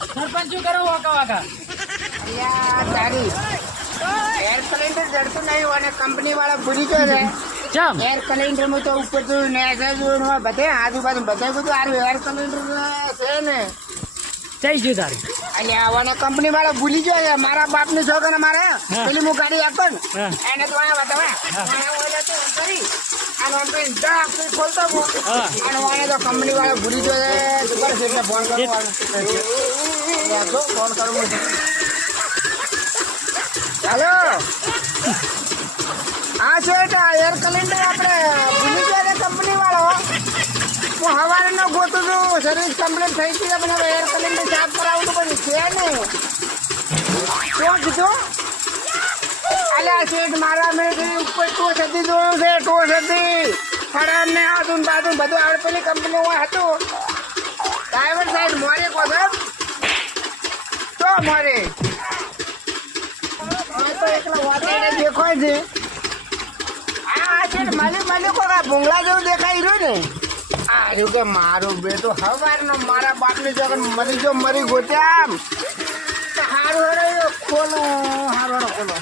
સરપંચ શું કરો વાકા વાકા? અલ્યા તારી એર સિલિન્ડર જડતું નહીં અને કંપની વાળા ભૂલી ગયો છે. ચમ એર સિલિન્ડર માં તો ઉપર જોયું ને જોયું બધે આજુબાજુ બધે બધું સારું એર સિલિન્ડર છે ને જઈ ગયું તારી. અલ્યા આવવાને કંપની વાળા ભૂલી ગયો છે. મારા બાપ ની છોકરા મારે પેલી હું ગાડી આપો ને હા. એને તો આયા બતાવા કરી અને ખોલતો હા. અને વાને તો કંપની વાળા ભૂલી ગયો છે. ખબર છે એટલે ફોન કરવાનો ફોન કરવો છે. હેલો હા શેઠ એર સિલિન્ડર આપણે ભૂલી ગયા છે કંપની વાળો. હું હવારે નો ગોતું છું સર્વિસ કમ્પ્લીટ થઈ ગઈ પણ હવે એર સિલિન્ડર સાફ કરાવવું પણ છે નહીં. શું કીધું? અલ્યા શેઠ મારા મેં ઉપર ટોસ હતી જોયું છે ટોસ હતી ખરાબ ને આધુન બાધુન બધું આવડે પેલી કંપનીમાં હતું. ડ્રાઈવર સાહેબ મોરે કહો સાહેબ તો મોરે તો એકલા વાતાવરણ દેખાય છે. હા શેઠ માલિક કોઈ ભૂંગળા જેવું દેખાઈ રહ્યું ને આ રહ્યું કે મારું બેટું હવારનો મારા બાપની જગન મરી ગયો મરી ગયો ત્યાં સારું ખોલો સારું ખોલો